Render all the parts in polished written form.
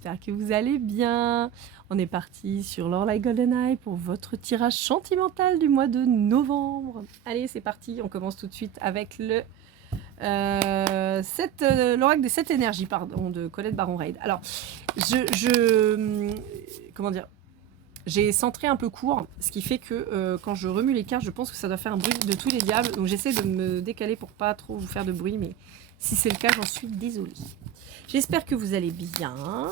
j'espère que vous allez bien. On est parti sur Lorelai GoldenEye pour votre tirage sentimental du mois de novembre. Allez, c'est parti, on commence tout de suite avec l'oracle des 7 énergies, pardon, de Colette Baron-Reid. Alors, comment dire, j'ai centré un peu court, ce qui fait que quand je remue les cartes, je pense que ça doit faire un bruit de tous les diables. Donc j'essaie de me décaler pour pas trop vous faire de bruit, mais si c'est le cas, j'en suis désolée. J'espère que vous allez bien.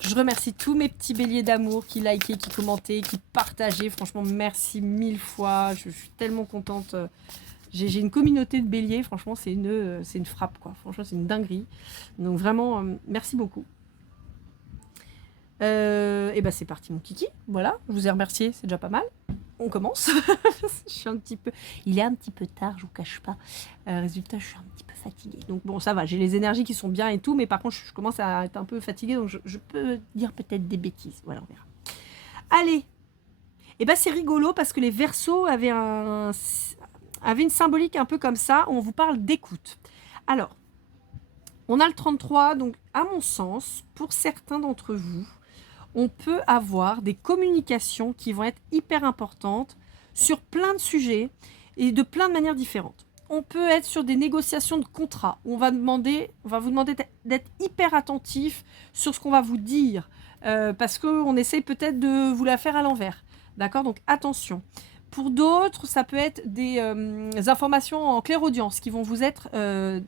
Je remercie tous mes petits béliers d'amour qui likaient, qui commentaient, qui partageaient. Franchement, merci 1000 fois. Je suis tellement contente. J'ai une communauté de béliers. Franchement, c'est une frappe, quoi. Franchement, c'est une dinguerie. Donc vraiment, merci beaucoup. Et ben c'est parti mon kiki, voilà, je vous ai remercié, c'est déjà pas mal. On commence. Je suis un petit peu, il est un petit peu tard, je vous cache pas. Résultat, je suis un petit peu fatiguée. Donc bon, ça va, j'ai les énergies qui sont bien et tout, mais par contre, je commence à être un peu fatiguée, donc je peux dire peut-être des bêtises. Voilà, on verra. Allez. Et ben c'est rigolo parce que les Verseaux avaient une symbolique un peu comme ça. On vous parle d'écoute. Alors, on a le 33, donc à mon sens, pour certains d'entre vous, on peut avoir des communications qui vont être hyper importantes sur plein de sujets et de plein de manières différentes. On peut être sur des négociations de contrats où on va vous demander d'être hyper attentif sur ce qu'on va vous dire parce qu'on essaye peut-être de vous la faire à l'envers. D'accord ? Donc attention. Pour d'autres, ça peut être des informations en clairaudience qui vont vous être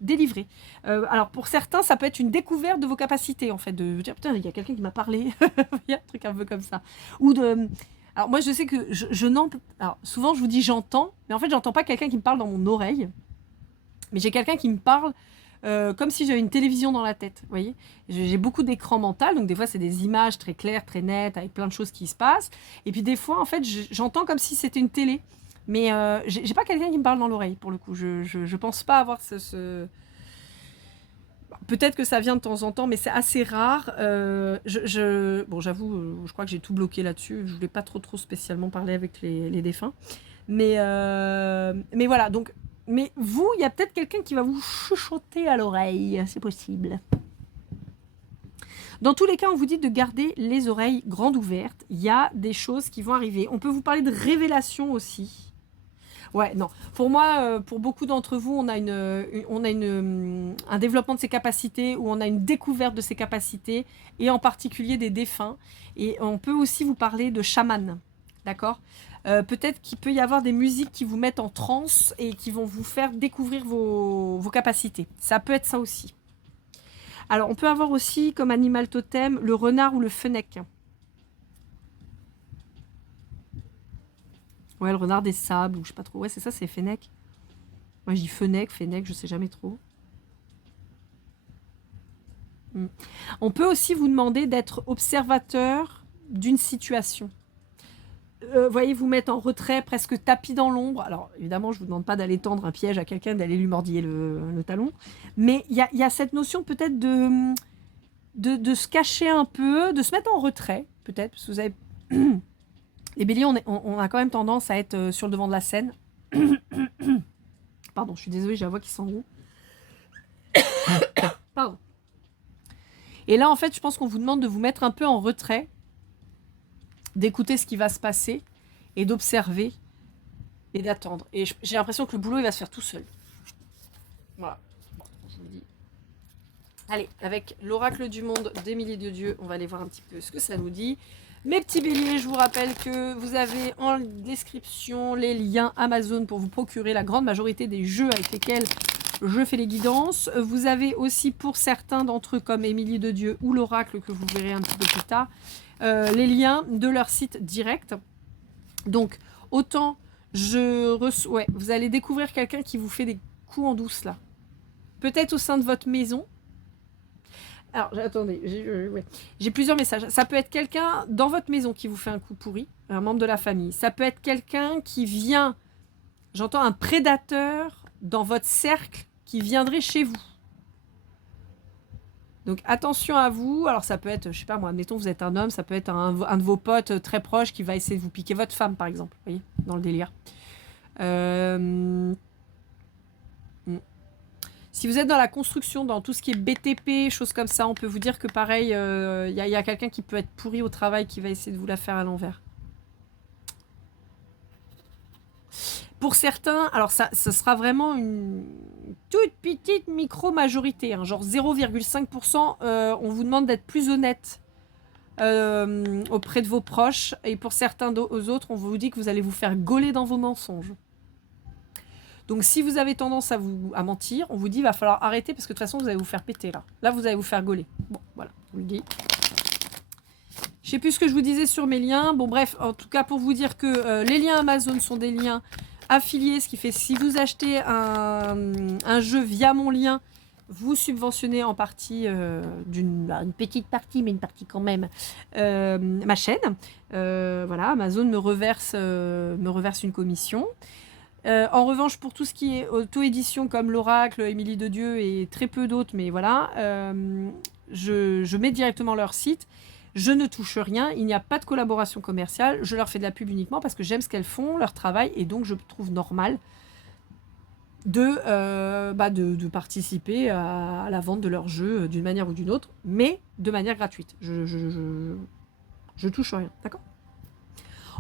délivrées. Alors pour certains, ça peut être une découverte de vos capacités, en fait, de dire putain, il y a quelqu'un qui m'a parlé, il y a un truc un peu comme ça. Ou de. Alors moi, je sais que je n'en. Alors souvent, je vous dis j'entends, mais en fait, j'entends pas quelqu'un qui me parle dans mon oreille, mais j'ai quelqu'un qui me parle. Comme si j'avais une télévision dans la tête, vous voyez. J'ai beaucoup d'écran mental, donc des fois c'est des images très claires, très nettes, avec plein de choses qui se passent. Et puis des fois, en fait, j'entends comme si c'était une télé, mais j'ai pas quelqu'un qui me parle dans l'oreille, pour le coup. Je pense pas avoir Peut-être que ça vient de temps en temps, mais c'est assez rare. Bon, j'avoue, je crois que j'ai tout bloqué là-dessus. Je voulais pas trop spécialement parler avec les défunts. Mais voilà, donc... Mais vous, il y a peut-être quelqu'un qui va vous chuchoter à l'oreille, c'est possible. Dans tous les cas, on vous dit de garder les oreilles grandes ouvertes. Il y a des choses qui vont arriver. On peut vous parler de révélation aussi. Ouais, non. Pour moi, pour beaucoup d'entre vous, on a un développement de ses capacités ou on a une découverte de ses capacités, et en particulier des défunts. Et on peut aussi vous parler de chaman. D'accord ? Peut-être qu'il peut y avoir des musiques qui vous mettent en transe et qui vont vous faire découvrir vos capacités. Ça peut être ça aussi. Alors, on peut avoir aussi comme animal totem le renard ou le fennec. Ouais, le renard des sables, ou je sais pas trop. Ouais, c'est ça, c'est fennec. Moi, je dis fennec, je sais jamais trop. On peut aussi vous demander d'être observateur d'une situation. Voyez, vous mettre en retrait, presque tapis dans l'ombre. Alors, évidemment, je ne vous demande pas d'aller tendre un piège à quelqu'un, d'aller lui mordiller le talon. Mais il y a cette notion peut-être de se cacher un peu, de se mettre en retrait, peut-être, parce que vous avez... Les béliers, on a quand même tendance à être sur le devant de la scène. Pardon, je suis désolée, j'ai la voix qui s'enroule. Pardon. Et là, en fait, je pense qu'on vous demande de vous mettre un peu en retrait, d'écouter ce qui va se passer et d'observer et d'attendre. Et j'ai l'impression que le boulot, il va se faire tout seul. Voilà. Bon, je vous dis. Allez, avec l'oracle du monde d'Émilie de Dieu, on va aller voir un petit peu ce que ça nous dit. Mes petits béliers, je vous rappelle que vous avez en description les liens Amazon pour vous procurer la grande majorité des jeux avec lesquels je fais les guidances. Vous avez aussi pour certains d'entre eux, comme Émilie de Dieu ou l'oracle que vous verrez un petit peu plus tard, les liens de leur site direct. Donc, autant vous allez découvrir quelqu'un qui vous fait des coups en douce là. Peut-être au sein de votre maison. Alors, attendez, j'ai plusieurs messages. Ça peut être quelqu'un dans votre maison qui vous fait un coup pourri, un membre de la famille. Ça peut être quelqu'un qui vient, j'entends un prédateur dans votre cercle qui viendrait chez vous. Donc attention à vous. Alors ça peut être, je sais pas moi, admettons vous êtes un homme, ça peut être un de vos potes très proches qui va essayer de vous piquer votre femme par exemple, vous voyez, dans le délire. Si vous êtes dans la construction, dans tout ce qui est BTP, choses comme ça, on peut vous dire que pareil, il y a quelqu'un qui peut être pourri au travail qui va essayer de vous la faire à l'envers. Pour certains, alors ça, ce sera vraiment une toute petite micro-majorité, hein, genre 0,5%, on vous demande d'être plus honnête auprès de vos proches. Et pour certains autres, on vous dit que vous allez vous faire gauler dans vos mensonges. Donc si vous avez tendance à mentir, on vous dit qu'il va falloir arrêter parce que de toute façon, vous allez vous faire péter là. Là, vous allez vous faire gauler. Bon, voilà, je vous le dis. Je sais plus ce que je vous disais sur mes liens. Bon, bref, en tout cas, pour vous dire que les liens Amazon sont des liens affiliés, ce qui fait si vous achetez un jeu via mon lien, vous subventionnez en partie, une petite partie, mais une partie quand même, ma chaîne. Voilà, Amazon me reverse une commission. En revanche, pour tout ce qui est auto-édition comme l'Oracle, Émilie de Dieu et très peu d'autres, mais voilà, je mets directement leur site. Je ne touche rien, il n'y a pas de collaboration commerciale, je leur fais de la pub uniquement parce que j'aime ce qu'elles font, leur travail, et donc je trouve normal de participer à la vente de leur jeu d'une manière ou d'une autre, mais de manière gratuite. Je touche rien, d'accord ?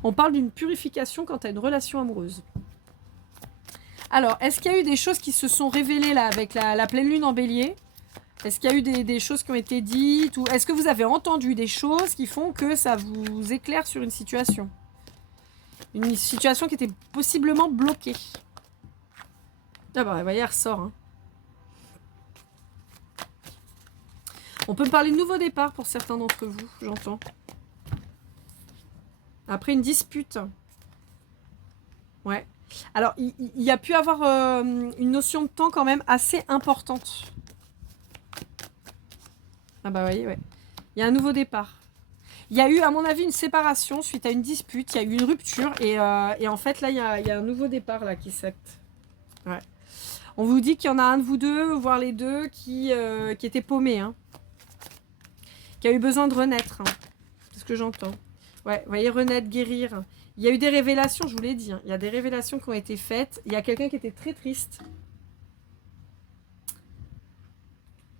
On parle d'une purification quant à une relation amoureuse. Alors, est-ce qu'il y a eu des choses qui se sont révélées là avec la pleine lune en bélier ? Est-ce qu'il y a eu des choses qui ont été dites, ou est-ce que vous avez entendu des choses qui font que ça vous éclaire sur une situation ? Une situation qui était possiblement bloquée. Ah bah, vous voyez, elle ressort. Hein. On peut me parler de nouveau départ pour certains d'entre vous, j'entends. Après une dispute. Ouais. Alors, il y a pu avoir une notion de temps quand même assez importante. Ah bah oui, ouais. Il y a un nouveau départ. Il y a eu, à mon avis, une séparation suite à une dispute. Il y a eu une rupture. Et en fait, là, il y a un nouveau départ là, qui s'acte. Ouais. On vous dit qu'il y en a un de vous deux, voire les deux, qui était paumé. Hein. Qui a eu besoin de renaître. Hein. C'est ce que j'entends. Ouais, vous voyez, renaître, guérir. Il y a eu des révélations, je vous l'ai dit. Hein. Il y a des révélations qui ont été faites. Il y a quelqu'un qui était très triste.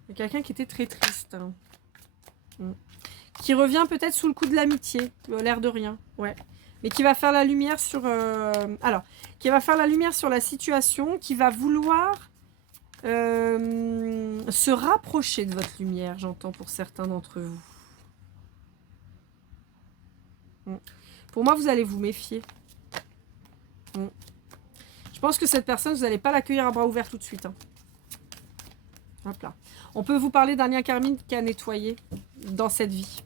Il y a quelqu'un qui était très triste. Qui revient peut-être sous le coup de l'amitié, l'air de rien. Ouais. Mais qui va faire la lumière sur... qui va faire la lumière sur la situation, qui va vouloir se rapprocher de votre lumière, j'entends pour certains d'entre vous. Pour moi, vous allez vous méfier. Je pense que cette personne, vous n'allez pas l'accueillir à bras ouverts tout de suite. Hein. Hop là. On peut vous parler d'un lien karmique qui a nettoyé dans cette vie.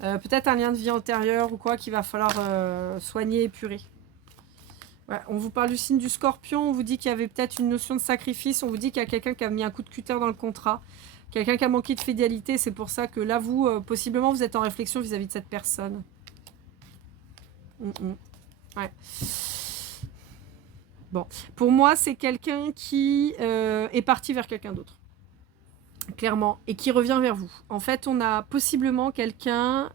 Peut-être un lien de vie antérieur ou quoi qu'il va falloir soigner, épurer. Ouais, on vous parle du signe du Scorpion, on vous dit qu'il y avait peut-être une notion de sacrifice, on vous dit qu'il y a quelqu'un qui a mis un coup de cutter dans le contrat, quelqu'un qui a manqué de fidélité, c'est pour ça que là, vous, possiblement, vous êtes en réflexion vis-à-vis de cette personne. Ouais. Bon, pour moi, c'est quelqu'un qui est parti vers quelqu'un d'autre. Clairement, et qui revient vers vous. En fait, on a possiblement quelqu'un...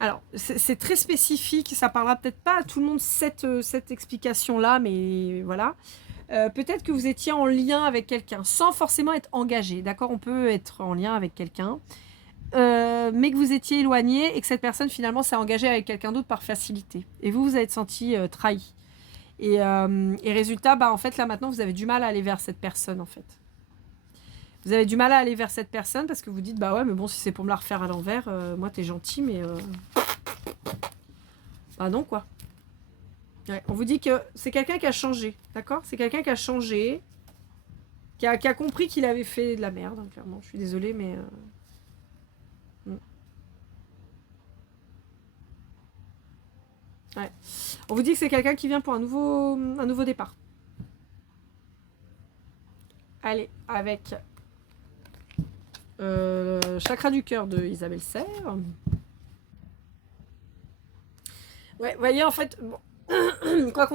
alors, c'est très spécifique, ça parlera peut-être pas à tout le monde cette explication-là, mais voilà. Peut-être que vous étiez en lien avec quelqu'un, sans forcément être engagé, d'accord ? On peut être en lien avec quelqu'un, mais que vous étiez éloigné et que cette personne, finalement, s'est engagée avec quelqu'un d'autre par facilité. Et vous, vous êtes senti trahi. Et résultat, en fait, là, maintenant, vous avez du mal à aller vers cette personne, en fait. Vous avez du mal à aller vers cette personne parce que vous dites, bah ouais, mais bon, si c'est pour me la refaire à l'envers, moi, t'es gentil, mais... Bah non, quoi. Ouais, on vous dit que c'est quelqu'un qui a changé, d'accord ? C'est quelqu'un qui a changé, qui a compris qu'il avait fait de la merde, hein, clairement. Je suis désolée, mais... Ouais. On vous dit que c'est quelqu'un qui vient pour un nouveau départ. Allez, avec... chakra du cœur de Isabelle Serre. Ouais, vous voyez, en fait, bon, quoi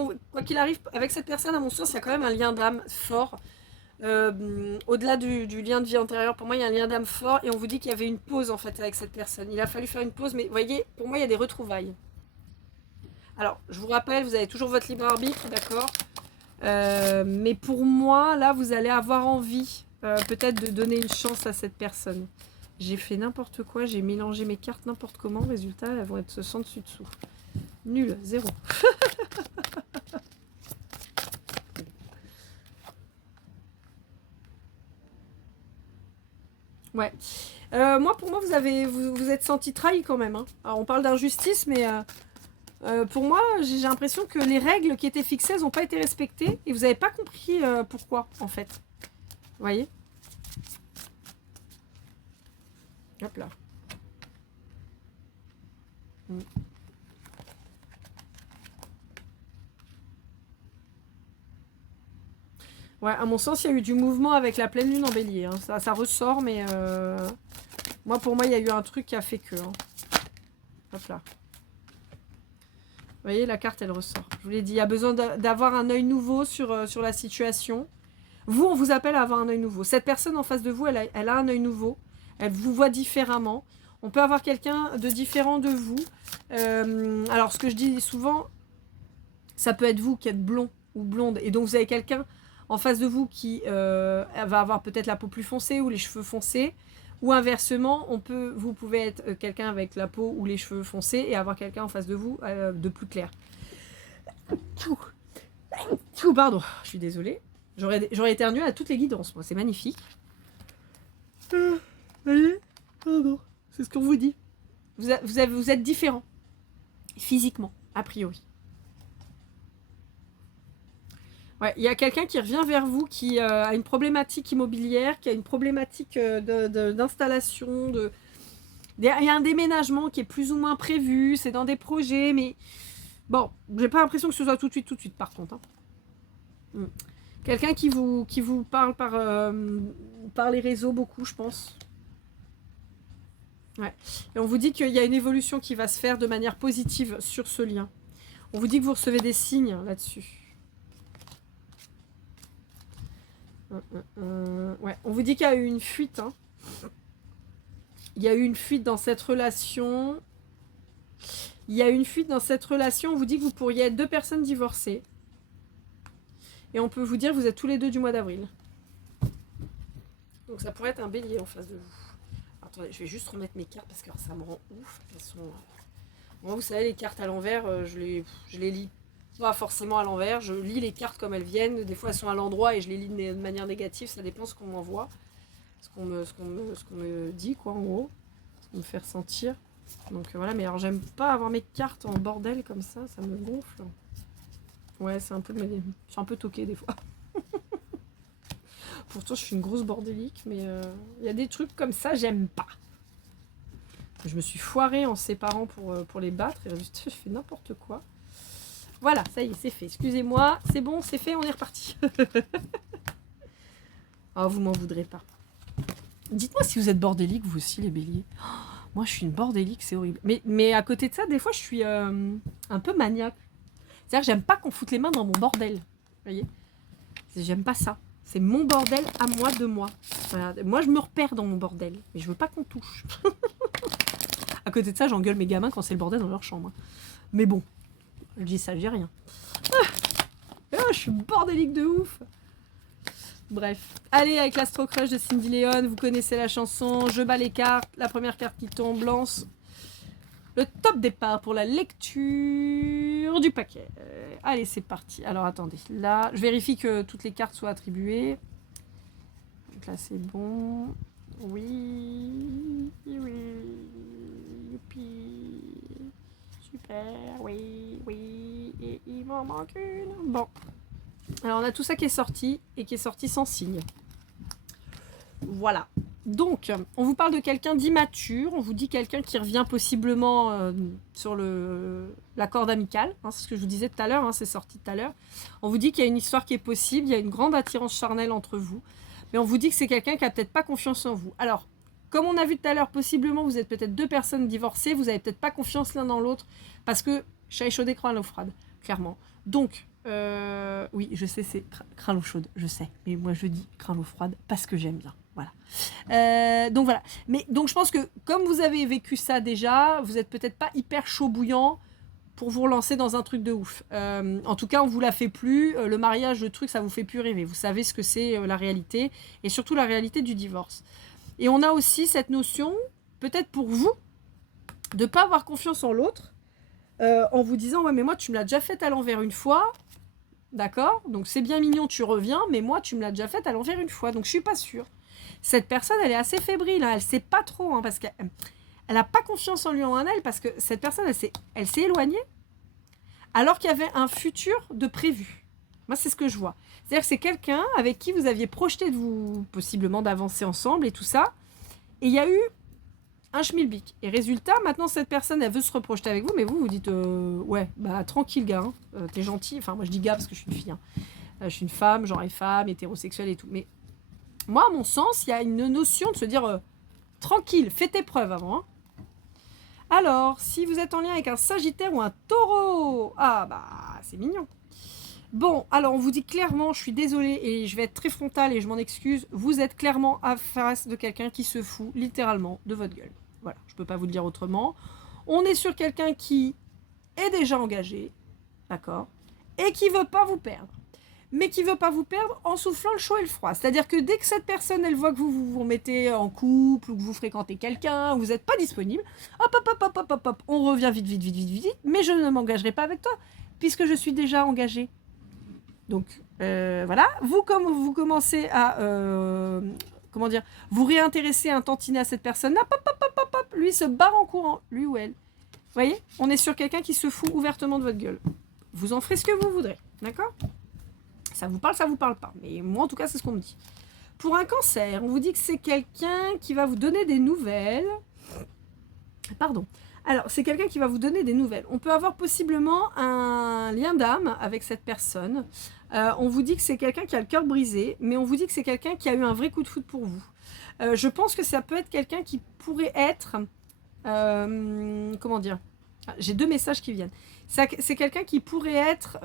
qu'il arrive, avec cette personne, à mon sens, il y a quand même un lien d'âme fort. Au-delà du lien de vie antérieure, pour moi, il y a un lien d'âme fort. Et on vous dit qu'il y avait une pause, en fait, avec cette personne. Il a fallu faire une pause, mais vous voyez, pour moi, il y a des retrouvailles. Alors, je vous rappelle, vous avez toujours votre libre arbitre, d'accord ? Mais pour moi, là, vous allez avoir envie peut-être de donner une chance à cette personne. J'ai fait n'importe quoi, j'ai mélangé mes cartes n'importe comment. Résultat, elles vont être sans dessus-dessous. Nul, 0. Ouais. Moi, pour moi, vous êtes senti trahi quand même. Hein. Alors, on parle d'injustice, mais pour moi, j'ai l'impression que les règles qui étaient fixées n'ont pas été respectées et vous n'avez pas compris pourquoi, en fait. Vous voyez? Hop là. Ouais, à mon sens, il y a eu du mouvement avec la pleine lune en bélier. Hein. Ça ressort, mais moi, pour moi, il y a eu un truc qui a fait que. Hein. Hop là. Vous voyez, la carte, elle ressort. Je vous l'ai dit, il y a besoin d'avoir un œil nouveau sur la situation. Vous, on vous appelle à avoir un œil nouveau. Cette personne en face de vous, elle a un œil nouveau. Elle vous voit différemment. On peut avoir quelqu'un de différent de vous. Alors, ce que je dis souvent, ça peut être vous qui êtes blond ou blonde. Et donc, vous avez quelqu'un en face de vous qui va avoir peut-être la peau plus foncée ou les cheveux foncés. Ou inversement, vous pouvez être quelqu'un avec la peau ou les cheveux foncés et avoir quelqu'un en face de vous de plus clair. Pardon, je suis désolée. J'aurais éternué à toutes les guidances, moi. C'est magnifique. Voyez, pardon. C'est ce qu'on vous dit. Vous êtes différent. Physiquement, a priori. Ouais, il y a quelqu'un qui revient vers vous qui a une problématique immobilière, qui a une problématique d'installation, il y a un déménagement qui est plus ou moins prévu, c'est dans des projets, mais bon, j'ai pas l'impression que ce soit tout de suite par contre. Hein. Quelqu'un qui vous parle par les réseaux beaucoup, je pense. Ouais. Et on vous dit qu'il y a une évolution qui va se faire de manière positive sur ce lien. On vous dit que vous recevez des signes là-dessus. Ouais, on vous dit qu'il y a eu une fuite. Hein. Il y a eu une fuite dans cette relation. Il y a eu une fuite dans cette relation. On vous dit que vous pourriez être 2 personnes divorcées. Et on peut vous dire que vous êtes tous les 2 du mois d'avril. Donc ça pourrait être un bélier en face de vous. Attendez, je vais juste remettre mes cartes parce que ça me rend ouf. Elles sont... Moi, vous savez, les cartes à l'envers, je les lis pas forcément à l'envers. Je lis les cartes comme elles viennent. Des fois, elles sont à l'endroit et je les lis de manière négative. Ça dépend ce qu'on m'envoie. Ce qu'on me dit, quoi, en gros. Ce qu'on me fait ressentir. Donc voilà, mais alors j'aime pas avoir mes cartes en bordel comme ça me gonfle. Ouais, c'est un peu toqué des fois. Pourtant, je suis une grosse bordélique, mais il y a des trucs comme ça, j'aime pas. Je me suis foirée en séparant pour les battre, et résultat, je fais n'importe quoi. Voilà, ça y est, c'est fait. Excusez-moi, c'est bon, c'est fait, on est reparti. Ah, vous m'en voudrez pas. Dites-moi si vous êtes bordélique, vous aussi, les béliers. Oh, moi, je suis une bordélique, c'est horrible. Mais à côté de ça, des fois, je suis un peu maniaque. C'est-à-dire que j'aime pas qu'on foute les mains dans mon bordel. Vous voyez ? J'aime pas ça. C'est mon bordel à moi, de moi. Voilà. Moi, je me repère dans mon bordel. Mais je veux pas qu'on touche. À côté de ça, j'engueule mes gamins quand c'est le bordel dans leur chambre. Mais bon, je dis ça, je dis rien. Je suis bordélique de ouf. Bref. Allez, avec l'Astro Crush de Cindy Leon, vous connaissez la chanson. Je bats les cartes. La première carte qui tombe lance le top départ pour la lecture du paquet. Allez, c'est parti. Alors, attendez. Là, je vérifie que toutes les cartes soient attribuées. Donc là, c'est bon. Oui. Youpi. Super. Oui. Et il m'en manque une. Bon. Alors, on a tout ça qui est sorti et qui est sorti sans signe. Voilà. Donc, on vous parle de quelqu'un d'immature, on vous dit quelqu'un qui revient possiblement sur la corde amicale, hein, c'est ce que je vous disais tout à l'heure, hein, c'est sorti tout à l'heure. On vous dit qu'il y a une histoire qui est possible, il y a une grande attirance charnelle entre vous, mais on vous dit que c'est quelqu'un qui n'a peut-être pas confiance en vous. Alors, comme on a vu tout à l'heure, possiblement vous êtes peut-être 2 personnes divorcées, vous n'avez peut-être pas confiance l'un dans l'autre, parce que chat échaudé craint l'eau froide, clairement. Donc, oui, je sais, c'est craint l'eau chaude, je sais, mais moi je dis craint l'eau froide parce que j'aime bien. Voilà. Donc voilà. Mais donc je pense que comme vous avez vécu ça déjà, vous êtes peut-être pas hyper chaud bouillant pour vous relancer dans un truc de ouf. En tout cas, on vous la fait plus. Le mariage, le truc, ça vous fait plus rêver. Vous savez ce que c'est la réalité, et surtout la réalité du divorce. Et on a aussi cette notion, peut-être pour vous, de ne pas avoir confiance en l'autre, en vous disant « Ouais, mais moi, tu me l'as déjà fait à l'envers une fois. D'accord ? Donc, c'est bien mignon, tu reviens, mais moi, tu me l'as déjà fait à l'envers une fois. Donc, je ne suis pas sûre. » Cette personne, elle est assez fébrile. Hein, elle ne sait pas trop, hein, parce qu'elle n'a pas confiance en lui en elle, parce que cette personne, elle s'est éloignée, alors qu'il y avait un futur de prévu. Moi, c'est ce que je vois. C'est-à-dire que c'est quelqu'un avec qui vous aviez projeté de vous, possiblement, d'avancer ensemble et tout ça. Et il y a eu un schmilblick. Et résultat, maintenant, cette personne, elle veut se reprojeter avec vous, mais vous dites, ouais, bah, tranquille, gars, hein, t'es gentil. Enfin, moi, je dis gars parce que je suis une fille. Hein. Je suis une femme, genre et femme, hétérosexuelle et tout. Mais moi, à mon sens, il y a une notion de se dire, tranquille, fais tes preuves avant. Hein. Alors, si vous êtes en lien avec un Sagittaire ou un Taureau, ah, bah, c'est mignon. Bon, alors on vous dit clairement, je suis désolée et je vais être très frontale et je m'en excuse, vous êtes clairement à face de quelqu'un qui se fout littéralement de votre gueule. Voilà, je ne peux pas vous le dire autrement. On est sur quelqu'un qui est déjà engagé, d'accord, et qui ne veut pas vous perdre. Mais qui ne veut pas vous perdre en soufflant le chaud et le froid. C'est-à-dire que dès que cette personne, elle voit que vous vous mettez en couple ou que vous fréquentez quelqu'un, vous n'êtes pas disponible, hop, on revient vite, mais je ne m'engagerai pas avec toi, puisque je suis déjà engagée. Donc, voilà. Vous, comme vous commencez à, vous réintéresser un tantinet à cette personne-là, lui se barre en courant, lui ou elle. Vous voyez ? On est sur quelqu'un qui se fout ouvertement de votre gueule. Vous en ferez ce que vous voudrez, d'accord ? Ça vous parle pas. Mais moi, en tout cas, c'est ce qu'on me dit. Pour un Cancer, on vous dit que c'est quelqu'un qui va vous donner des nouvelles. Pardon. Alors, c'est quelqu'un qui va vous donner des nouvelles. On peut avoir possiblement un lien d'âme avec cette personne. On vous dit que c'est quelqu'un qui a le cœur brisé, mais on vous dit que c'est quelqu'un qui a eu un vrai coup de foudre pour vous. Je pense que ça peut être quelqu'un qui pourrait être... J'ai deux messages qui viennent. C'est quelqu'un qui pourrait être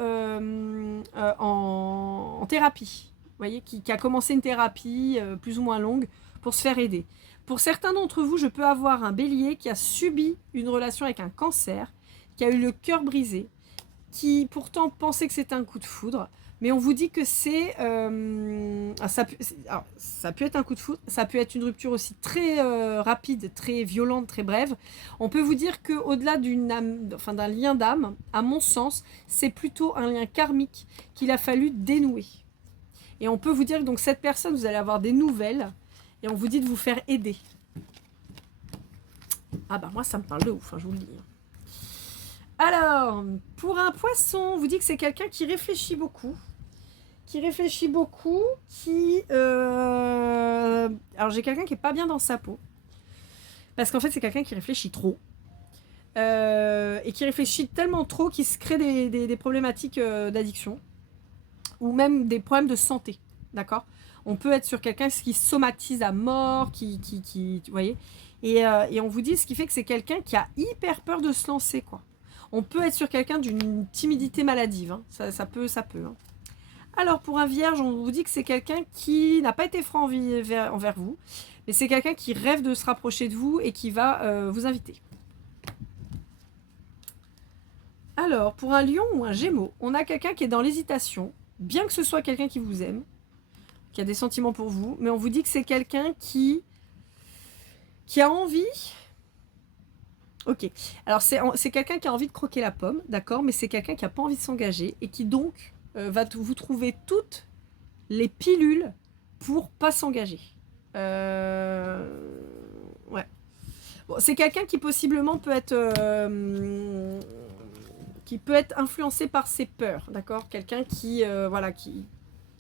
en thérapie. Vous voyez, qui a commencé une thérapie plus ou moins longue pour se faire aider. Pour certains d'entre vous, je peux avoir un bélier qui a subi une relation avec un Cancer, qui a eu le cœur brisé, qui pourtant pensait que c'était un coup de foudre, mais on vous dit que c'est... ça peut être un coup de foudre, ça peut être une rupture aussi très rapide, très violente, très brève. On peut vous dire qu'au-delà d'un lien d'âme, à mon sens, c'est plutôt un lien karmique qu'il a fallu dénouer. Et on peut vous dire que donc, cette personne, vous allez avoir des nouvelles, et on vous dit de vous faire aider. Ah bah moi, ça me parle de ouf, hein, je vous le dis. Alors, pour un Poisson, on vous dit que c'est quelqu'un qui réfléchit beaucoup. Alors, j'ai quelqu'un qui n'est pas bien dans sa peau. Parce qu'en fait, c'est quelqu'un qui réfléchit trop. Et qui réfléchit tellement trop qu'il se crée des problématiques d'addiction. Ou même des problèmes de santé. D'accord ? On peut être sur quelqu'un qui somatise à mort, vous voyez ? Et on vous dit, ce qui fait que c'est quelqu'un qui a hyper peur de se lancer, quoi. On peut être sur quelqu'un d'une timidité maladive. Hein. Ça peut. Hein. Alors, pour un Vierge, on vous dit que c'est quelqu'un qui n'a pas été franc envers vous, mais c'est quelqu'un qui rêve de se rapprocher de vous et qui va vous inviter. Alors, pour un Lion ou un Gémeaux, on a quelqu'un qui est dans l'hésitation, bien que ce soit quelqu'un qui vous aime, qui a des sentiments pour vous, mais on vous dit que c'est quelqu'un qui a envie... Ok, alors c'est quelqu'un qui a envie de croquer la pomme, d'accord, mais c'est quelqu'un qui n'a pas envie de s'engager et qui donc va vous trouver toutes les pilules pour pas s'engager. Ouais. Bon, c'est quelqu'un qui possiblement peut être influencé par ses peurs, d'accord, quelqu'un qui a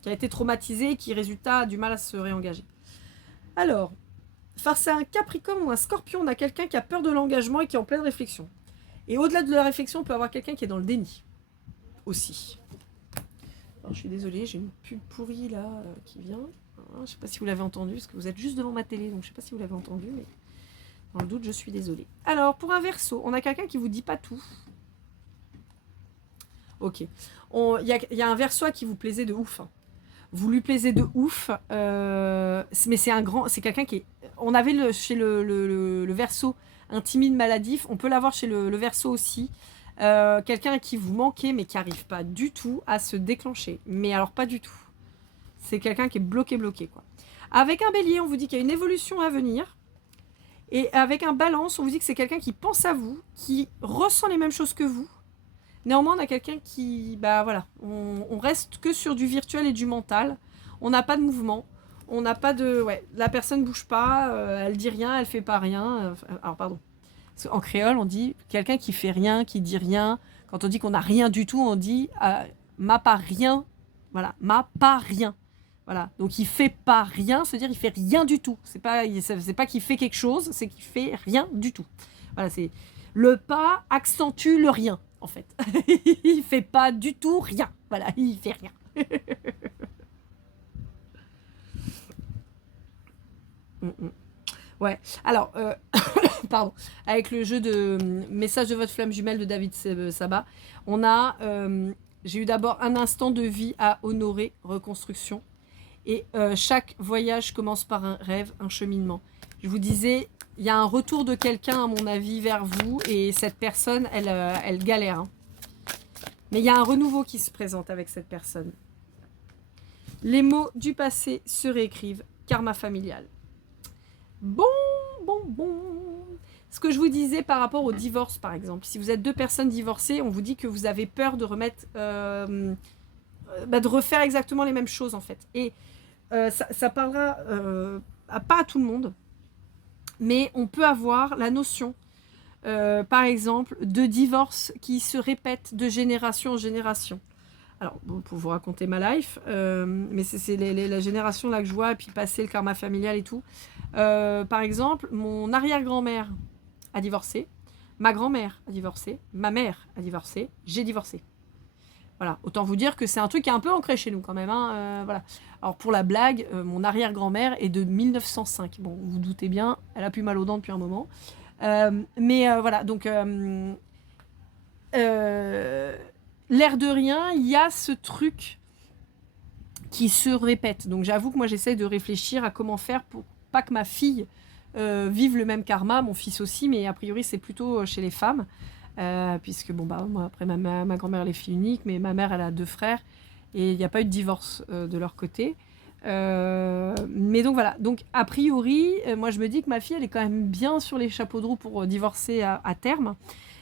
été traumatisé et qui, résultat, a du mal à se réengager. Alors, face à un Capricorne ou un Scorpion, on a quelqu'un qui a peur de l'engagement et qui est en pleine réflexion. Et au-delà de la réflexion, on peut avoir quelqu'un qui est dans le déni. Aussi. Alors, je suis désolée, j'ai une pub pourrie là qui vient. Je ne sais pas si vous l'avez entendu, parce que vous êtes juste devant ma télé, donc je ne sais pas si vous l'avez entendu, mais dans le doute, je suis désolée. Alors, pour un Verseau, on a quelqu'un qui ne vous dit pas tout. Ok. Il y a un Verseau qui vous plaisait de ouf. Hein. Vous lui plaisez de ouf, mais c'est quelqu'un qui est... On avait chez le Verseau un timide maladif, on peut l'avoir chez le Verseau aussi. quelqu'un à qui vous manquez, mais qui n'arrive pas du tout à se déclencher. Mais alors pas du tout. C'est quelqu'un qui est bloqué, quoi. Avec un bélier, on vous dit qu'il y a une évolution à venir. Et avec un balance, on vous dit que c'est quelqu'un qui pense à vous, qui ressent les mêmes choses que vous. Néanmoins, on a quelqu'un qui... Bah voilà, on reste que sur du virtuel et du mental. On n'a pas de mouvement. On n'a pas de... Ouais, la personne ne bouge pas, elle dit rien, elle fait pas rien. Alors, pardon. En créole, on dit quelqu'un qui fait rien, qui dit rien. Quand on dit qu'on n'a rien du tout, on dit m'a pas rien. Voilà, m'a pas rien. Voilà, donc il fait pas rien, c'est-à-dire il fait rien du tout. C'est pas qu'il fait quelque chose, c'est qu'il fait rien du tout. Voilà, c'est le pas accentue le rien en fait. Il fait pas du tout rien. Voilà, il fait rien. Ouais. Alors, pardon. Avec le jeu de message de votre flamme jumelle de David Saba, on a, j'ai eu d'abord un instant de vie à honorer, reconstruction. Et chaque voyage commence par un rêve, un cheminement. Je vous disais, il y a un retour de quelqu'un, à mon avis, vers vous. Et cette personne, elle galère. Hein. Mais il y a un renouveau qui se présente avec cette personne. Les mots du passé se réécrivent. Karma familial. Bon. Ce que je vous disais par rapport au divorce, par exemple. Si vous êtes deux personnes divorcées, on vous dit que vous avez peur de remettre... de refaire exactement les mêmes choses, en fait. Et ça parlera pas à tout le monde, mais on peut avoir la notion, par exemple, de divorce qui se répète de génération en génération. Alors, bon, pour vous raconter ma life, mais c'est la génération là que je vois, et puis passer le karma familial et tout. Par exemple, mon arrière-grand-mère a divorcé, ma grand-mère a divorcé, ma mère a divorcé, j'ai divorcé. Voilà, autant vous dire que c'est un truc qui est un peu ancré chez nous quand même. Hein, voilà. Alors pour la blague, mon arrière-grand-mère est de 1905. Bon, vous vous doutez bien, elle a plus mal aux dents depuis un moment. Mais voilà, donc l'air de rien, il y a ce truc qui se répète. Donc j'avoue que moi j'essaie de réfléchir à comment faire pour pas que ma fille vive le même karma, mon fils aussi, mais a priori c'est plutôt chez les femmes. Puisque bon bah moi après ma grand-mère elle est fille unique, mais ma mère elle a 2 frères et il n'y a pas eu de divorce de leur côté. Mais donc voilà, donc a priori moi je me dis que ma fille elle est quand même bien sur les chapeaux de roue pour divorcer à terme,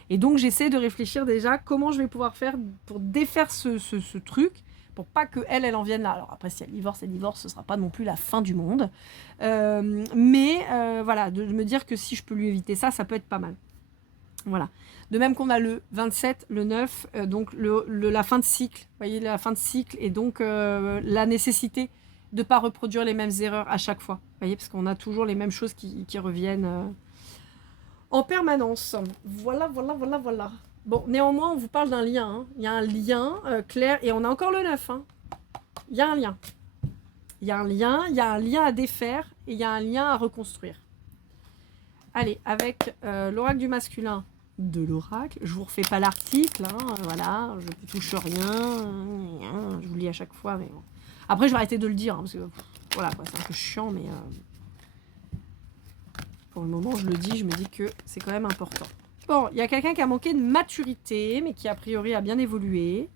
et donc j'essaie de réfléchir déjà comment je vais pouvoir faire pour défaire ce truc pour pas que elle en vienne là. Alors après si elle divorce, ce sera pas non plus la fin du monde, mais voilà, de me dire que si je peux lui éviter ça, ça peut être pas mal. Voilà. De même qu'on a le 27, le 9, donc la fin de cycle. Vous voyez, la fin de cycle et donc la nécessité de ne pas reproduire les mêmes erreurs à chaque fois. Vous voyez, parce qu'on a toujours les mêmes choses qui reviennent en permanence. Voilà. Bon, néanmoins, on vous parle d'un lien. Hein. Il y a un lien clair et on a encore le 9. Hein. Il y a un lien. Il y a un lien à défaire et il y a un lien à reconstruire. Allez, avec l'oracle du masculin de l'oracle, je vous refais pas l'article, hein, voilà, je ne touche rien, je vous lis à chaque fois, mais bon. Après je vais arrêter de le dire, hein, parce que voilà, quoi, c'est un peu chiant, mais pour le moment je le dis, je me dis que c'est quand même important. Bon, il y a quelqu'un qui a manqué de maturité, mais qui a priori a bien évolué.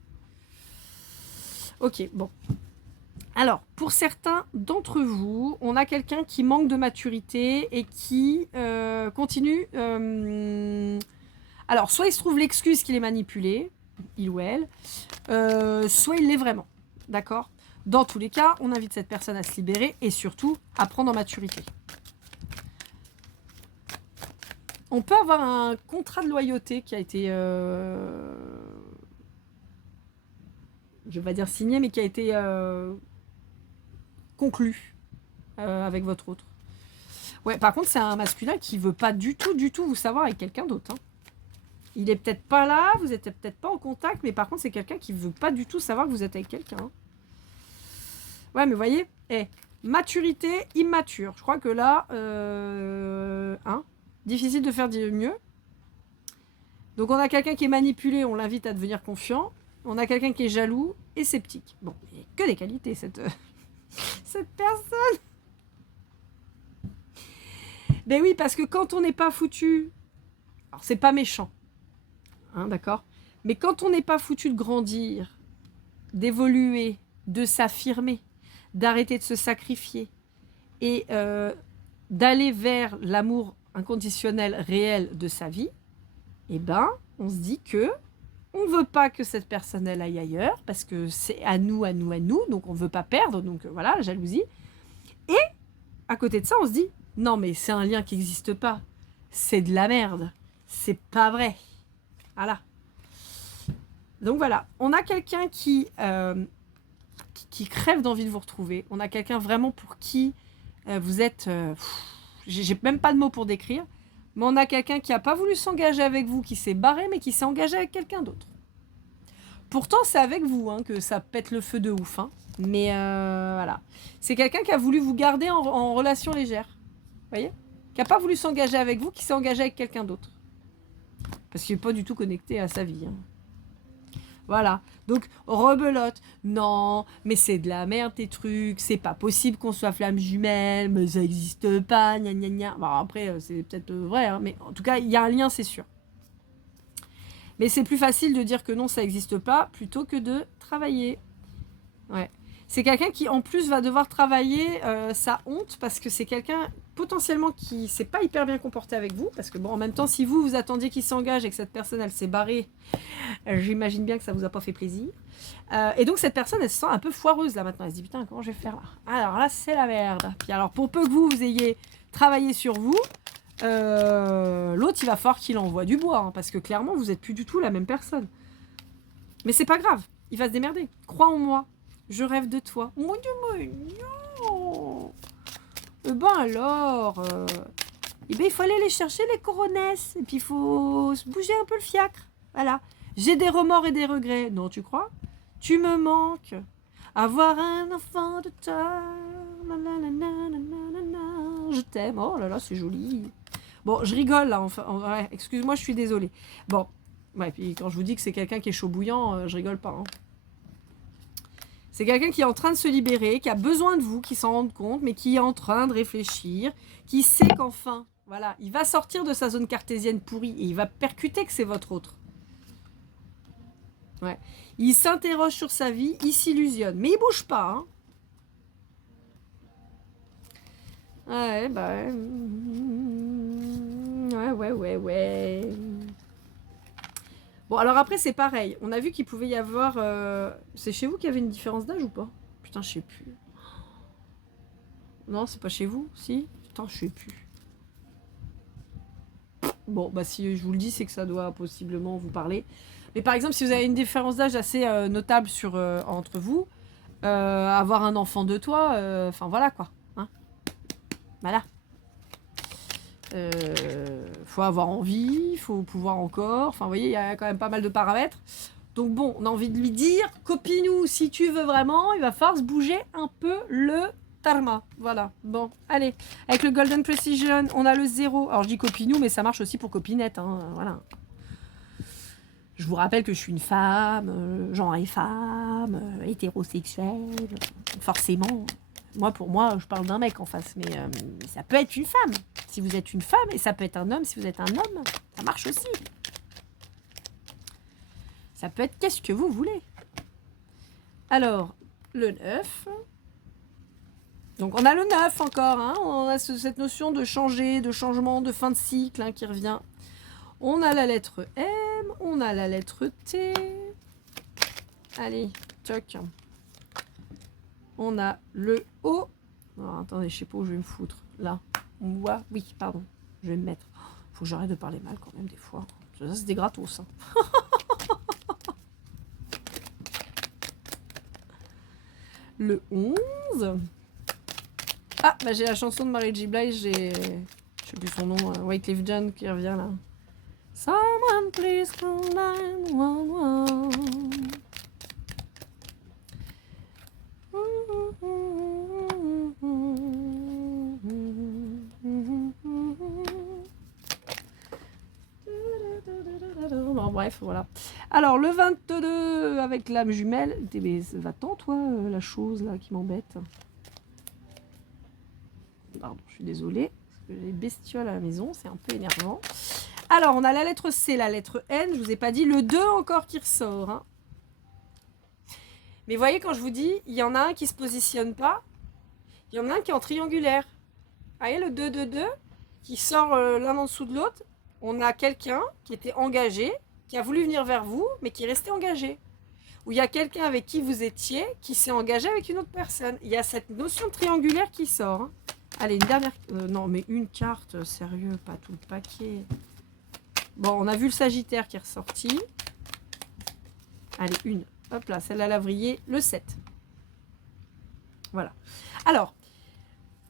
Ok, bon. Alors, pour certains d'entre vous, on a quelqu'un qui manque de maturité et qui continue... Alors, soit il se trouve l'excuse qu'il est manipulé, il ou elle, soit il l'est vraiment. D'accord ? Dans tous les cas, on invite cette personne à se libérer et surtout à prendre en maturité. On peut avoir un contrat de loyauté qui a été... je vais pas dire signé, mais qui a été... conclu avec votre autre. Ouais, par contre, c'est un masculin qui veut pas du tout vous savoir avec quelqu'un d'autre. Hein. Il est peut-être pas là, vous êtes peut-être pas en contact, mais par contre, c'est quelqu'un qui veut pas du tout savoir que vous êtes avec quelqu'un. Hein. Ouais, mais vous voyez, maturité, immature. Je crois que là, difficile de faire mieux. Donc, on a quelqu'un qui est manipulé, on l'invite à devenir confiant. On a quelqu'un qui est jaloux et sceptique. Bon, il n'y a que des qualités, cette personne. Ben oui, parce que quand on n'est pas foutu, alors c'est pas méchant. Hein, d'accord? Mais quand on n'est pas foutu de grandir, d'évoluer, de s'affirmer, d'arrêter de se sacrifier et d'aller vers l'amour inconditionnel réel de sa vie, eh ben, on se dit que on veut pas que cette personne elle aille ailleurs parce que c'est à nous, donc on veut pas perdre, donc voilà, la jalousie. Et à côté de ça, on se dit non mais c'est un lien qui n'existe pas, c'est de la merde, c'est pas vrai. Voilà. Donc voilà, on a quelqu'un qui crève d'envie de vous retrouver. On a quelqu'un vraiment pour qui vous êtes... j'ai même pas de mots pour décrire. Mais on a quelqu'un qui n'a pas voulu s'engager avec vous, qui s'est barré, mais qui s'est engagé avec quelqu'un d'autre. Pourtant, c'est avec vous hein, que ça pète le feu de ouf. Hein. Mais voilà. C'est quelqu'un qui a voulu vous garder en relation légère. Vous voyez? Qui n'a pas voulu s'engager avec vous, qui s'est engagé avec quelqu'un d'autre. Parce qu'il n'est pas du tout connecté à sa vie. Hein. Voilà. Donc, rebelote. Non, mais c'est de la merde tes trucs. C'est pas possible qu'on soit flamme jumelle. Mais ça n'existe pas. Gna gna gna. Bon, après, c'est peut-être vrai. Hein, mais en tout cas, il y a un lien, c'est sûr. Mais c'est plus facile de dire que non, ça n'existe pas, plutôt que de travailler. Ouais. C'est quelqu'un qui, en plus, va devoir travailler sa honte, parce que c'est quelqu'un, potentiellement, qui ne s'est pas hyper bien comporté avec vous. Parce que, bon, en même temps, si vous attendiez qu'il s'engage et que cette personne, elle s'est barrée, j'imagine bien que ça ne vous a pas fait plaisir. Et donc, cette personne, elle se sent un peu foireuse, là, maintenant. Elle se dit, putain, comment je vais faire, là? Alors là, c'est la merde. Puis alors, pour peu que vous ayez travaillé sur vous, l'autre, il va falloir qu'il envoie du bois, hein, parce que clairement, vous n'êtes plus du tout la même personne. Mais c'est pas grave, il va se démerder. Crois en moi, je rêve de toi. Mon Dieu, non. Eh ben alors, eh ben, il faut aller les chercher, les coronesses, et puis il faut se bouger un peu le fiacre. Voilà. J'ai des remords et des regrets. Non, tu crois? Tu me manques. Avoir un enfant de toi. Je t'aime. Oh là là, c'est joli. Bon, je rigole là, enfin, ouais, excuse-moi, je suis désolée. Bon, ouais, puis quand je vous dis que c'est quelqu'un qui est chaud bouillant, je rigole pas. Hein. C'est quelqu'un qui est en train de se libérer, qui a besoin de vous, qui s'en rend compte, mais qui est en train de réfléchir, qui sait qu'enfin, voilà, il va sortir de sa zone cartésienne pourrie et il va percuter que c'est votre autre. Ouais. Il s'interroge sur sa vie, il s'illusionne, mais il bouge pas. Hein. Ouais, bah... Ouais. Bon, alors après, c'est pareil. On a vu qu'il pouvait y avoir... C'est chez vous qu'il y avait une différence d'âge ou pas? Putain, je sais plus. Non, c'est pas chez vous? Si? Putain, je sais plus. Bon, bah si je vous le dis, c'est que ça doit possiblement vous parler. Mais par exemple, si vous avez une différence d'âge assez notable entre vous, avoir un enfant de toi, enfin voilà quoi. Hein, voilà. Faut avoir envie, il faut pouvoir encore. Enfin, vous voyez, il y a quand même pas mal de paramètres. Donc bon, on a envie de lui dire, copinou, si tu veux vraiment, il va falloir se bouger un peu le tarma. Voilà. Bon, allez. Avec le Golden Precision, on a le 0. Alors je dis copinou, mais ça marche aussi pour copinette. Hein, voilà. Je vous rappelle que je suis une femme, genre et femme, hétérosexuelle. Forcément. Moi, pour moi, je parle d'un mec en face, mais ça peut être une femme. Si vous êtes une femme, et ça peut être un homme si vous êtes un homme. Ça marche aussi. Ça peut être qu'est-ce que vous voulez. Alors, le 9. Donc, on a le 9 encore. Hein. On a cette notion de changer, de changement, de fin de cycle hein, qui revient. On a la lettre M. On a la lettre T. Allez, toc. On a le O. Alors, attendez, je sais pas où je vais me foutre. Là. On voit. Oui, pardon. Je vais me mettre. Faut que j'arrête de parler mal quand même des fois. Ça, c'est des gratos. Hein. Le 11. Ah, bah j'ai la chanson de Mary J. Blige. Je sais plus son nom. Wyclef Jean qui revient là. Someone please call 911. Bon, bref, voilà. Alors, le 22 avec l'âme jumelle. Va-t'en, toi, la chose là qui m'embête. Pardon, je suis désolée. Parce que j'ai des bestioles à la maison, c'est un peu énervant. Alors, on a la lettre C, la lettre N. Je vous ai pas dit le 2 encore qui ressort. Hein. Mais voyez, quand je vous dis, il y en a un qui se positionne pas. Il y en a un qui est en triangulaire. Vous voyez le 2, 2, 2 qui sort l'un en dessous de l'autre. On a quelqu'un qui était engagé, qui a voulu venir vers vous, mais qui est resté engagé. Ou il y a quelqu'un avec qui vous étiez, qui s'est engagé avec une autre personne. Il y a cette notion de triangulaire qui sort. Hein. Allez, une dernière... non, mais une carte, sérieux, pas tout le paquet. Bon, on a vu le Sagittaire qui est ressorti. Allez, une. Hop là, celle-là, la vrillée, le 7. Voilà. Alors,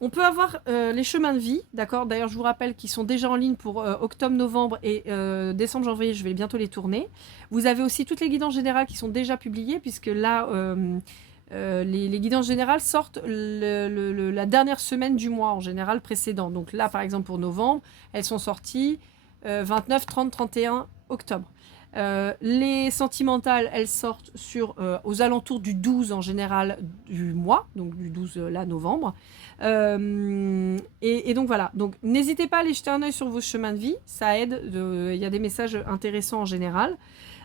on peut avoir les chemins de vie, d'accord? D'ailleurs, je vous rappelle qu'ils sont déjà en ligne pour octobre, novembre et décembre, janvier. Je vais bientôt les tourner. Vous avez aussi toutes les guidances générales qui sont déjà publiées, puisque là, les guidances générales sortent la dernière semaine du mois, en général, précédent. Donc là, par exemple, pour novembre, elles sont sorties 29, 30, 31 octobre. Les sentimentales, elles sortent aux alentours du 12 en général du mois, donc du 12 là, novembre. Et donc voilà, donc n'hésitez pas à aller jeter un œil sur vos chemins de vie, ça aide, il y a des messages intéressants en général.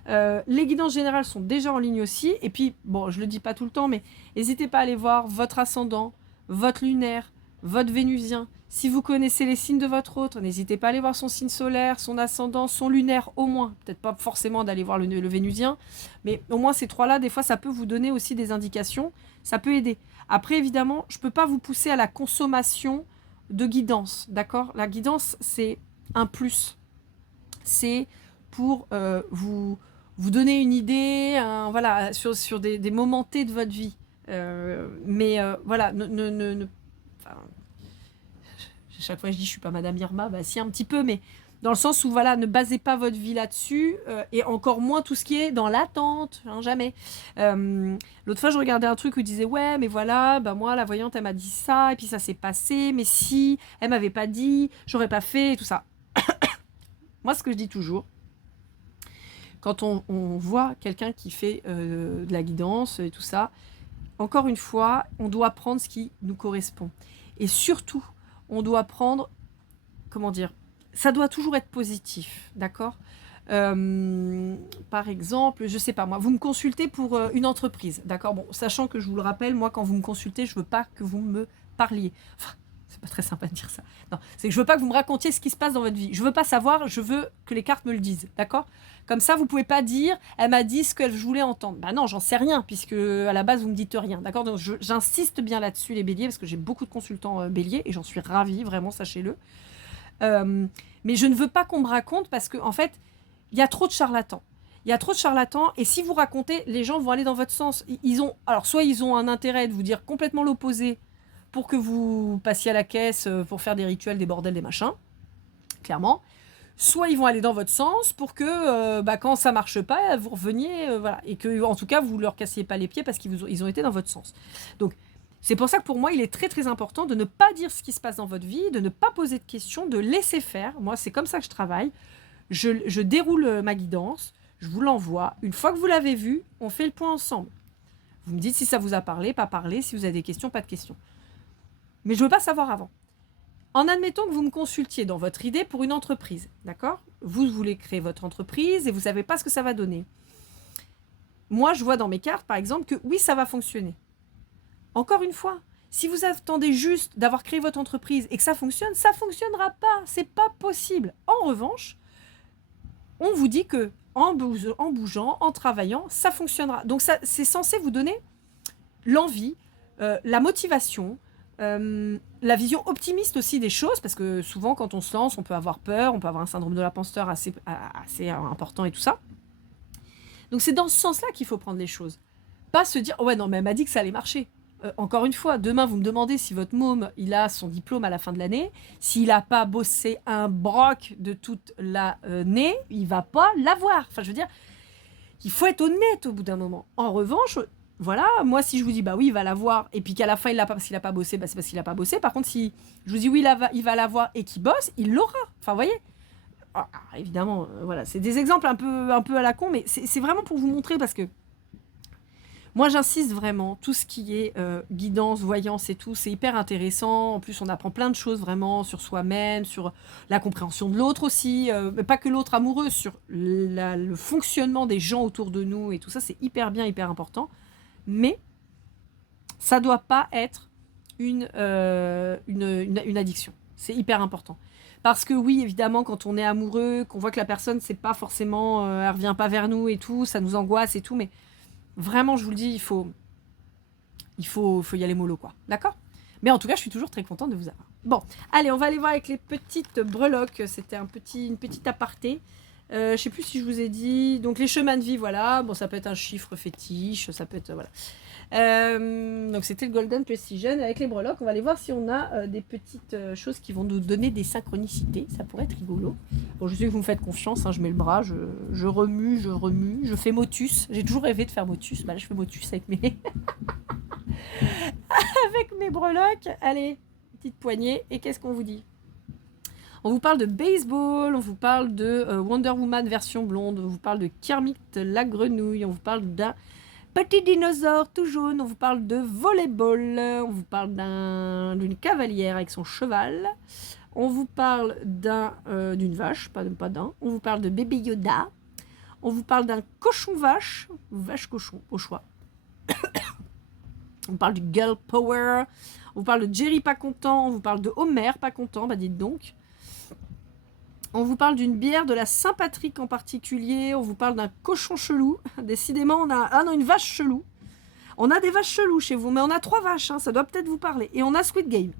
Les guidances générales sont déjà en ligne aussi, et puis bon, je le dis pas tout le temps, mais n'hésitez pas à aller voir votre ascendant, votre lunaire, votre vénusien. Si vous connaissez les signes de votre autre, n'hésitez pas à aller voir son signe solaire, son ascendant, son lunaire au moins. Peut-être pas forcément d'aller voir le vénusien, mais au moins ces trois-là, des fois, ça peut vous donner aussi des indications. Ça peut aider. Après, évidemment, je ne peux pas vous pousser à la consommation de guidance, d'accord? La guidance, c'est un plus. C'est pour vous donner une idée, voilà, sur des moments T de votre vie. Voilà, chaque fois je dis je suis pas Madame Irma, bah si un petit peu, mais dans le sens où voilà, ne basez pas votre vie là-dessus, et encore moins tout ce qui est dans l'attente, hein, jamais. L'autre fois je regardais un truc où il disait ouais mais voilà, bah moi la voyante elle m'a dit ça, et puis ça s'est passé, mais si elle m'avait pas dit, j'aurais pas fait, et tout ça. Moi ce que je dis toujours, quand on voit quelqu'un qui fait de la guidance et tout ça, encore une fois, on doit prendre ce qui nous correspond. Et surtout, on doit prendre, comment dire, ça doit toujours être positif, d'accord? Par exemple, je sais pas moi, vous me consultez pour une entreprise, d'accord? Bon, sachant que je vous le rappelle, moi quand vous me consultez, je veux pas que vous me parliez. Enfin, c'est pas très sympa de dire ça. Non, c'est que je veux pas que vous me racontiez ce qui se passe dans votre vie. Je veux pas savoir, je veux que les cartes me le disent, d'accord? Comme ça, vous pouvez pas dire, elle m'a dit ce que je voulais entendre. Bah non, j'en sais rien, puisque à la base, vous me dites rien, d'accord? Donc j'insiste bien là-dessus, les béliers, parce que j'ai beaucoup de consultants béliers, et j'en suis ravie, vraiment, sachez-le. Mais je ne veux pas qu'on me raconte, parce que en fait, il y a trop de charlatans. Il y a trop de charlatans, et si vous racontez, les gens vont aller dans votre sens. Alors, soit ils ont un intérêt de vous dire complètement l'opposé, pour que vous passiez à la caisse pour faire des rituels, des bordels, des machins, clairement. Soit ils vont aller dans votre sens pour que quand ça marche pas, vous reveniez, voilà, et que en tout cas vous leur cassiez pas les pieds parce qu'ils ont été dans votre sens. Donc c'est pour ça que pour moi il est très très important de ne pas dire ce qui se passe dans votre vie, de ne pas poser de questions, de laisser faire. Moi c'est comme ça que je travaille. Je déroule ma guidance, je vous l'envoie. Une fois que vous l'avez vue, on fait le point ensemble. Vous me dites si ça vous a parlé, pas parlé, si vous avez des questions, pas de questions. Mais je veux pas savoir avant. En admettant que vous me consultiez dans votre idée pour une entreprise, d'accord? Vous voulez créer votre entreprise et vous ne savez pas ce que ça va donner. Moi, je vois dans mes cartes, par exemple, que oui, ça va fonctionner. Encore une fois, si vous attendez juste d'avoir créé votre entreprise et que ça fonctionne, ça ne fonctionnera pas. C'est pas possible. En revanche, on vous dit que en bougeant, en travaillant, ça fonctionnera. Donc, c'est censé vous donner l'envie, la motivation, la vision optimiste aussi des choses, parce que souvent quand on se lance, on peut avoir peur, on peut avoir un syndrome de l'imposteur assez important et tout ça. Donc c'est dans ce sens-là qu'il faut prendre les choses. Pas se dire, oh ouais non mais elle m'a dit que ça allait marcher. Encore une fois, demain vous me demandez si votre môme, il a son diplôme à la fin de l'année, s'il n'a pas bossé un broc de toute l'année, il va pas l'avoir. Enfin je veux dire, il faut être honnête au bout d'un moment. En revanche, voilà, moi si je vous dis bah oui il va l'avoir et puis qu'à la fin il l'a pas parce qu'il a pas bossé, bah c'est parce qu'il a pas bossé. Par contre si je vous dis oui il va l'avoir et qu'il bosse, il l'aura. Enfin vous voyez, évidemment voilà, c'est des exemples un peu à la con, mais c'est vraiment pour vous montrer, parce que Moi, j'insiste vraiment, tout ce qui est guidance, voyance et tout, c'est hyper intéressant. En plus, on apprend plein de choses vraiment sur soi-même, sur la compréhension de l'autre aussi, mais pas que l'autre amoureux, sur le fonctionnement des gens autour de nous et tout ça, c'est hyper bien, hyper important. Mais ça doit pas être une addiction. C'est hyper important. Parce que oui, évidemment, quand on est amoureux, qu'on voit que la personne, c'est pas forcément, elle revient pas vers nous et tout, ça nous angoisse et tout, mais vraiment, je vous le dis, il faut y aller mollo, quoi. D'accord ? Mais en tout cas, je suis toujours très contente de vous avoir. Bon, allez, on va aller voir avec les petites breloques. C'était une petite aparté. Je sais plus si je vous ai dit. Donc, les chemins de vie, voilà. Bon, ça peut être un chiffre fétiche, ça peut être... voilà. Donc c'était le Golden Precision. Avec les breloques, on va aller voir si on a des petites choses qui vont nous donner des synchronicités. Ça pourrait être rigolo. Bon, je sais que vous me faites confiance, hein, je mets le bras, je remue, je fais motus. J'ai toujours rêvé de faire motus. Bah là, je fais motus avec mes avec mes breloques. Allez, petite poignée. Et qu'est-ce qu'on vous dit ? On vous parle de baseball, on vous parle de Wonder Woman version blonde, on vous parle de Kermit la grenouille, on vous parle d'un petit dinosaure tout jaune, on vous parle de volleyball, on vous parle d'une cavalière avec son cheval, on vous parle d'une vache, pas d'un, on vous parle de bébé Yoda, on vous parle d'un cochon-vache, vache-cochon au choix, on parle du girl power, on vous parle de Jerry pas content, on vous parle de Homer pas content, bah dites donc. On vous parle d'une bière de la Saint-Patrick en particulier. On vous parle d'un cochon chelou. Décidément, on a... Ah non, une vache chelou. On a des vaches cheloues chez vous, mais on a 3 vaches, hein, ça doit peut-être vous parler. Et on a Squid Game.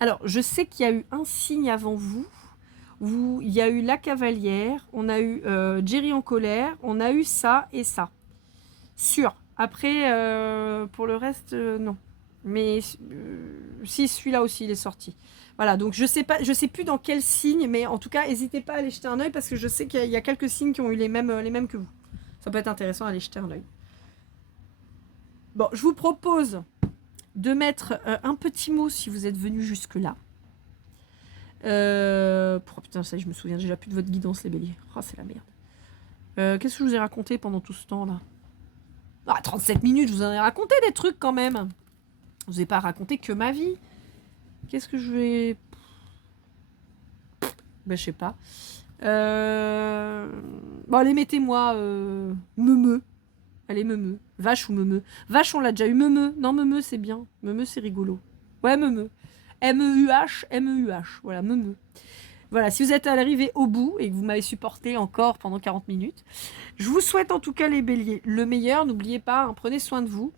Alors, je sais qu'il y a eu un signe avant vous. Où il y a eu la cavalière. On a eu Jerry en colère. On a eu ça et ça. Sûr. Après, pour le reste, non. Mais si, celui-là aussi, il est sorti. Voilà, donc je sais plus dans quel signe, mais en tout cas, n'hésitez pas à aller jeter un œil parce que je sais qu'il y a quelques signes qui ont eu les mêmes que vous. Ça peut être intéressant d'aller jeter un œil. Bon, je vous propose de mettre un petit mot si vous êtes venu jusque-là. Oh putain, ça y est, je me souviens déjà plus de votre guidance, les béliers. Oh, c'est la merde. Qu'est-ce que je vous ai raconté pendant tout ce temps-là ? Ah, 37 minutes, je vous en ai raconté des trucs quand même. Je vous ai pas raconté que ma vie. Qu'est-ce que je vais... Ben, je sais pas. Bon, allez, mettez-moi meumeu. Allez, meumeu. Vache ou meumeu. Vache, on l'a déjà eu. Meumeu. Non, meumeu, c'est bien. Meumeu, c'est rigolo. Ouais, meumeu. M-E-U-H, M-E-U-H. Voilà, meumeu. Voilà, si vous êtes arrivé au bout et que vous m'avez supporté encore pendant 40 minutes, je vous souhaite en tout cas, les béliers, le meilleur. N'oubliez pas, hein, prenez soin de vous.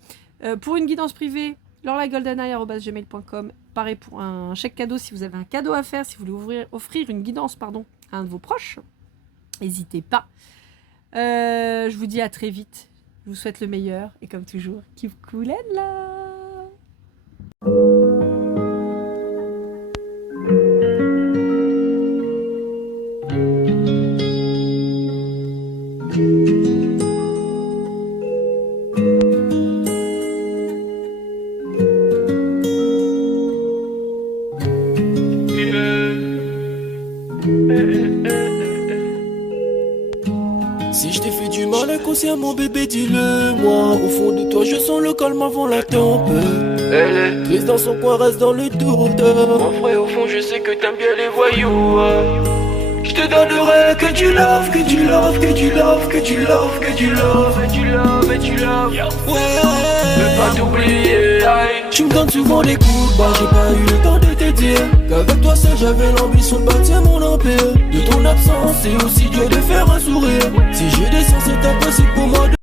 Pour une guidance privée, laurelagoldeneye@gmail.com. Pareil pour un chèque cadeau si vous avez un cadeau à faire, si vous voulez offrir une guidance à un de vos proches. N'hésitez pas. Je vous dis à très vite. Je vous souhaite le meilleur. Et comme toujours, keep cool and love. Si je t'ai fait du mal inconsciemment, bébé, dis-le moi. Au fond de toi, je sens le calme avant la tempête. Elle est triste dans son coin, reste dans le doute. Mon frère, au fond, je sais que t'aimes bien les voyous. Je te donnerai que du love, que du love, que du love, que du love, que du love, et du love, et du love. Ouais, veux pas t'oublier. Tu me donnes souvent des coups de barre, j'ai pas eu le temps de te dire qu'avec toi seul j'avais l'ambition de bâtir mon empire. De ton absence, c'est aussi dur de faire un sourire. Si j'ai des sens, c'est impossible pour moi de